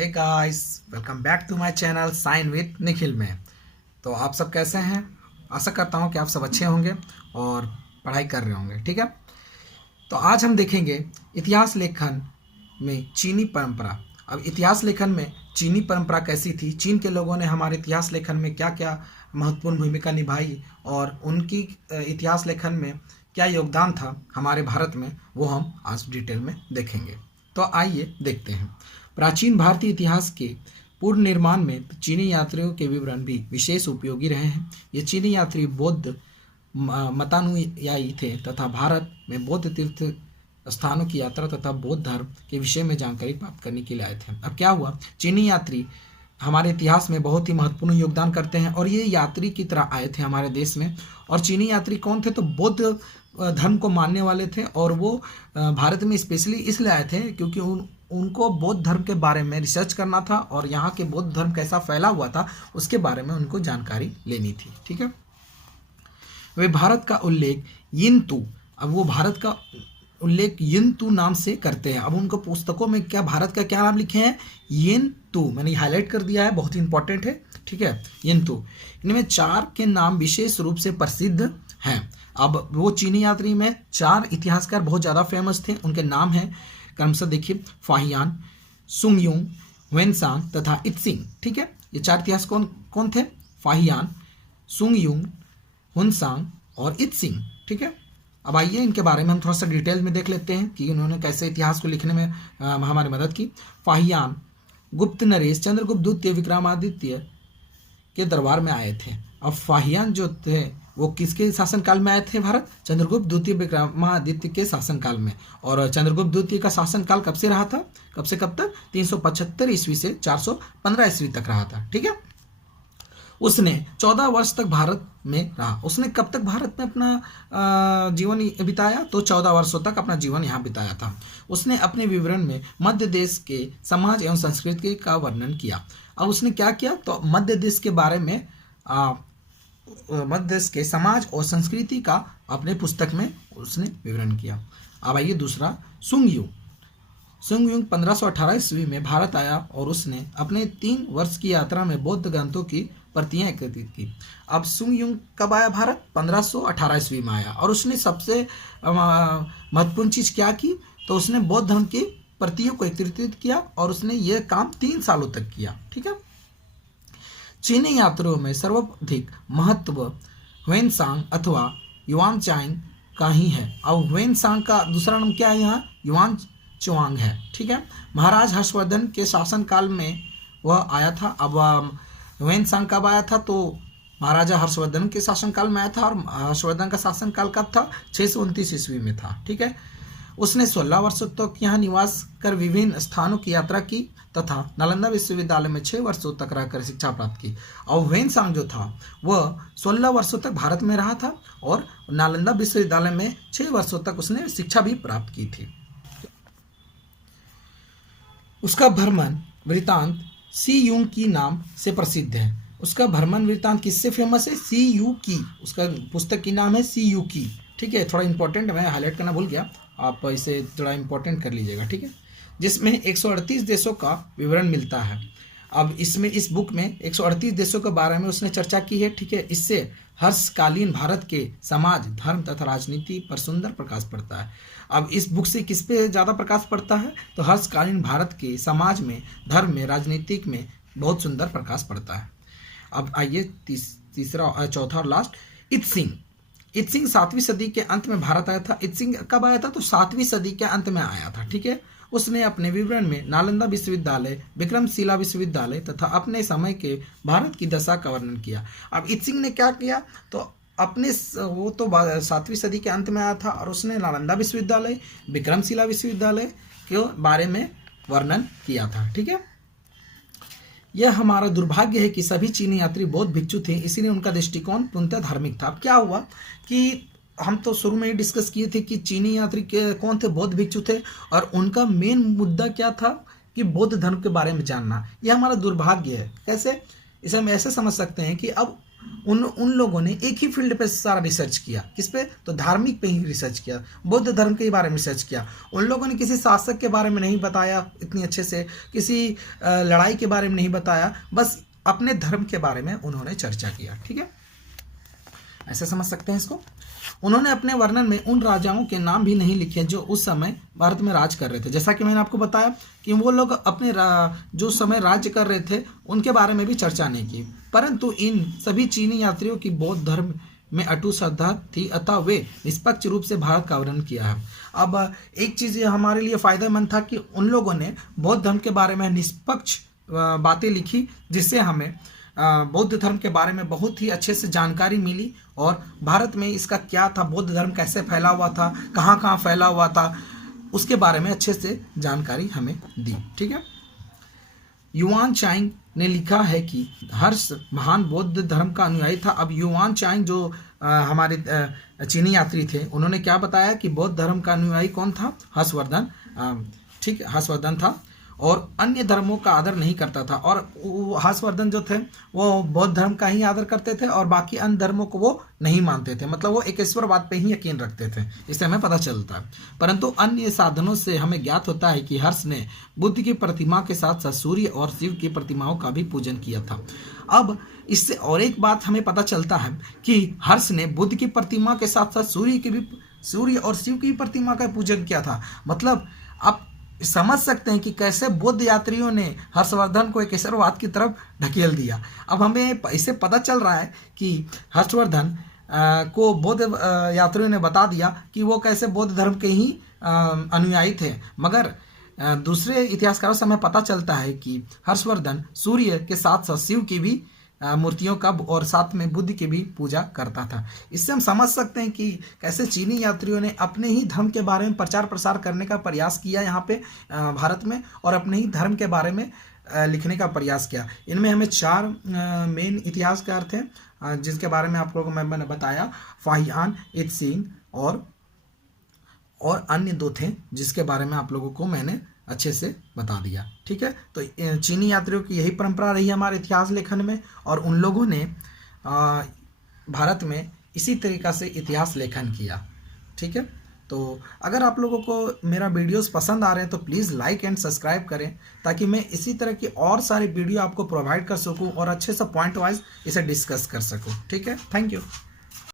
Hey guys, welcome back to my channel sign with Nikhil में। तो आप सब कैसे हैं? आशा करता हूं कि आप सब अच्छे होंगे और पढ़ाई कर रहे होंगे। ठीक है, तो आज हम देखेंगे इतिहास लेखन में चीनी परंपरा। अब इतिहास लेखन में चीनी परंपरा कैसी थी, चीन के लोगों ने हमारे इतिहास लेखन में क्या क्या महत्वपूर्ण भूमिका निभाई और उनकी इतिहास लेखन में क्या योगदान था हमारे भारत में, वो हम आज डिटेल में देखेंगे। तो आइए देखते हैं। प्राचीन भारतीय इतिहास के पूर्ण निर्माण में चीनी यात्रियों के विवरण भी विशेष उपयोगी रहे हैं। ये चीनी यात्री बौद्ध मतानुयायी थे तथा भारत में बौद्ध तीर्थ स्थानों की यात्रा तथा बौद्ध धर्म के विषय में जानकारी प्राप्त करने के लिए आए थे। अब क्या हुआ, चीनी यात्री हमारे इतिहास में बहुत ही महत्वपूर्ण योगदान करते हैं और ये यात्री की तरह आए थे हमारे देश में। और चीनी यात्री कौन थे? तो बौद्ध धर्म को मानने वाले थे और वो भारत में स्पेशली इसलिए आए थे क्योंकि उनको बौद्ध धर्म के बारे में रिसर्च करना था और यहाँ के बौद्ध धर्म कैसा फैला हुआ था उसके बारे में उनको जानकारी लेनी थी। ठीक है, वे भारत का उल्लेख यिंतु, अब वो भारत का उल्लेख यिंतु नाम से करते हैं। अब उनको पुस्तकों में क्या भारत का क्या नाम लिखे हैं? यिंतु, मैंने हाईलाइट कर दिया है, बहुत ही इंपॉर्टेंट है। ठीक है, यिंतु। इनमें 4 के नाम विशेष रूप से प्रसिद्ध हैं। अब वो चीनी यात्री में 4 इतिहासकार बहुत ज़्यादा फेमस थे, उनके नाम हैं क्रमशः देखिए, फाहियान, सुंगयुंग, वेनसांग तथा इत्सिंग। ठीक है, ये 4 इतिहास कौन कौन थे? फाहियान, सुंगयुंग, हुनसांग और इत्सिंग। ठीक है, अब आइए इनके बारे में हम थोड़ा सा डिटेल में देख लेते हैं कि उन्होंने कैसे इतिहास को लिखने में हमारी मदद की। फाहियान गुप्त नरेश चंद्रगुप्त द्वितीय विक्रमादित्य के दरबार में आए थे। अब फाहियान जो थे वो किसके शासनकाल में आए थे? भारत चंद्रगुप्त द्वितीय विक्रमादित्य के शासनकाल में। और चंद्रगुप्त द्वितीय का शासनकाल कब से रहा था, कब से कब तक? 375 ईस्वी से 415 ईस्वी तक रहा था। ठीक है, उसने 14 वर्ष तक भारत में रहा। उसने कब तक भारत में अपना जीवन बिताया? तो 14 वर्षों तक अपना जीवन यहाँ बिताया था। उसने अपने विवरण में मध्य देश के समाज एवं संस्कृति का वर्णन किया। अब उसने क्या किया? तो मध्य देश के बारे में मध्य देश के समाज और संस्कृति का अपने पुस्तक में उसने विवरण किया। अब आइए दूसरा, सुंगयुंग। सुंगयुंग 1518 ईस्वी में भारत आया और उसने अपने 3 वर्ष की यात्रा में बौद्ध ग्रंथों की प्रतियां एकत्रित की। अब सुंगयुंग कब आया भारत? 1518 ईस्वी में आया और उसने सबसे महत्वपूर्ण चीज क्या की? तो उसने बौद्ध धर्म की प्रतियों को एकत्रित किया और उसने ये काम 3 सालों तक किया। ठीक है, चीनी यात्रियों में सर्वाधिक महत्व ह्वेनसांग अथवा युआनचांग का ही है। अब ह्वेनसांग का दूसरा नाम क्या है? यहाँ युआनचांग है। ठीक है, महाराज हर्षवर्धन के शासनकाल में वह आया था। अब ह्वेनसांग कब आया था? तो महाराजा हर्षवर्धन के शासनकाल में आया था और हर्षवर्धन का शासनकाल कब था? 629 ईस्वी में था। ठीक है, उसने 16 वर्षों तक यहाँ निवास कर विभिन्न स्थानों की यात्रा की तथा नालंदा विश्वविद्यालय में 6 वर्षों तक रहकर शिक्षा प्राप्त की। और ह्वेनसांग जो था वह 16 वर्षों तक भारत में रहा था और नालंदा विश्वविद्यालय में 6 वर्षों तक उसने शिक्षा भी प्राप्त की थी। उसका भ्रमण वृत्तांत सी युंग की नाम से प्रसिद्ध है। उसका भ्रमण वृत्तांत किससे फेमस है? सी यू की, उसका पुस्तक की नाम है सी यू की। ठीक है, थोड़ा इंपॉर्टेंट, मैं हाईलाइट करना भूल गया, आप इसे थोड़ा इंपॉर्टेंट कर लीजिएगा। ठीक है, जिसमें 138 देशों का विवरण मिलता है। अब इसमें इस बुक में 138 देशों के बारे में उसने चर्चा की है। ठीक है, इससे हर्षकालीन भारत के समाज, धर्म तथा राजनीति पर सुंदर प्रकाश पड़ता है। अब इस बुक से किस पे ज़्यादा प्रकाश पड़ता है? तो हर्षकालीन भारत के समाज में, धर्म में, राजनीतिक में बहुत सुंदर प्रकाश पड़ता है। अब आइए तीसरा, चौथा और लास्ट, इत्सिंग। इत्सिंग 7वीं सदी के अंत में भारत आया था। इत्सिंग कब आया था? तो 7वीं सदी के अंत में आया था। ठीक है, उसने अपने विवरण में नालंदा विश्वविद्यालय, विक्रमशिला विश्वविद्यालय तथा अपने समय के भारत की दशा का वर्णन किया। अब इत्सिंग ने क्या किया? तो अपने वो तो 7वीं सदी के अंत में आया था और उसने नालंदा विश्वविद्यालय, विक्रमशिला विश्वविद्यालय के बारे में वर्णन किया था। ठीक है, यह हमारा दुर्भाग्य है कि सभी चीनी यात्री बौद्ध भिक्षु थे, इसीलिए उनका दृष्टिकोण पूर्णतः धार्मिक था। अब क्या हुआ कि हम तो शुरू में ही डिस्कस किए थे कि चीनी यात्री कौन थे? बौद्ध भिक्षु थे और उनका मेन मुद्दा क्या था कि बौद्ध धर्म के बारे में जानना। यह हमारा दुर्भाग्य है। कैसे? इसे हम ऐसे समझ सकते हैं कि अब उन लोगों ने एक ही फील्ड पे सारा रिसर्च किया। किस पे? तो धार्मिक पे ही रिसर्च किया, बौद्ध धर्म के बारे में रिसर्च किया। उन लोगों ने किसी शासक के बारे में नहीं बताया इतनी अच्छे से, किसी लड़ाई के बारे में नहीं बताया, बस अपने धर्म के बारे में उन्होंने चर्चा किया। ठीक है, ऐसे समझ सकते हैं इसको। उन्होंने अपने वर्णन में उन राजाओं के नाम भी नहीं लिखे जो उस समय भारत में राज कर रहे थे। जैसा कि मैंने आपको बताया कि वो लोग अपने जो समय राज्य कर रहे थे उनके बारे में भी चर्चा नहीं की, परंतु इन सभी चीनी यात्रियों की बौद्ध धर्म में अटूट श्रद्धा थी, अतः वे निष्पक्ष रूप से भारत का वर्णन किया है। अब एक चीज़ ये हमारे लिए फायदेमंद था कि उन लोगों ने बौद्ध धर्म के बारे में निष्पक्ष बातें लिखी, जिससे हमें बौद्ध धर्म के बारे में बहुत ही अच्छे से जानकारी मिली और भारत में इसका क्या था, बौद्ध धर्म कैसे फैला हुआ था, कहाँ कहाँ फैला हुआ था, उसके बारे में अच्छे से जानकारी हमें दी। ठीक है, युआन चांग ने लिखा है कि हर्ष महान बौद्ध धर्म का अनुयायी था। अब युआन चांग जो हमारे चीनी यात्री थे, उन्होंने क्या बताया कि बौद्ध धर्म का अनुयायी कौन था? हर्षवर्धन। ठीक, हर्षवर्धन था और अन्य धर्मों का आदर नहीं करता था। और हर्षवर्धन जो थे वो बौद्ध धर्म का ही आदर करते थे और बाकी अन्य धर्मों को वो नहीं मानते थे, मतलब वो एकेश्वरवाद पे ही यकीन रखते थे, इससे हमें पता चलता है। परंतु अन्य साधनों से हमें ज्ञात होता है कि हर्ष ने बुद्ध की प्रतिमा के साथ साथ सूर्य और शिव की प्रतिमाओं का भी पूजन किया था। अब इससे और एक बात हमें पता चलता है कि हर्ष ने बुद्ध की प्रतिमा के साथ साथ सूर्य और शिव की प्रतिमा का पूजन किया था। मतलब आप समझ सकते हैं कि कैसे बौद्ध यात्रियों ने हर्षवर्धन को एकेश्वरवाद की तरफ ढकेल दिया। अब हमें इससे पता चल रहा है कि हर्षवर्धन को बौद्ध यात्रियों ने बता दिया कि वो कैसे बौद्ध धर्म के ही अनुयायी थे, मगर दूसरे इतिहासकारों से हमें पता चलता है कि हर्षवर्धन सूर्य के साथ साथ शिव की भी मूर्तियों का और साथ में बुद्ध की भी पूजा करता था। इससे हम समझ सकते हैं कि कैसे चीनी यात्रियों ने अपने ही धर्म के बारे में प्रचार प्रसार करने का प्रयास किया यहाँ पे भारत में, और अपने ही धर्म के बारे में लिखने का प्रयास किया। इनमें हमें 4 मेन इतिहासकार थे जिसके बारे में आप लोगों को मैंने बताया, फाहियान, इत्सिंग और अन्य 2 थे जिसके बारे में आप लोगों को मैंने अच्छे से बता दिया। ठीक है, तो चीनी यात्रियों की यही परंपरा रही हमारे इतिहास लेखन में, और उन लोगों ने भारत में इसी तरीक़ा से इतिहास लेखन किया। ठीक है, तो अगर आप लोगों को मेरा वीडियोस पसंद आ रहे हैं तो प्लीज़ लाइक एंड सब्सक्राइब करें, ताकि मैं इसी तरह की और सारी वीडियो आपको प्रोवाइड कर सकूं और अच्छे से पॉइंट वाइज इसे डिस्कस कर सकूं। ठीक है, थैंक यू।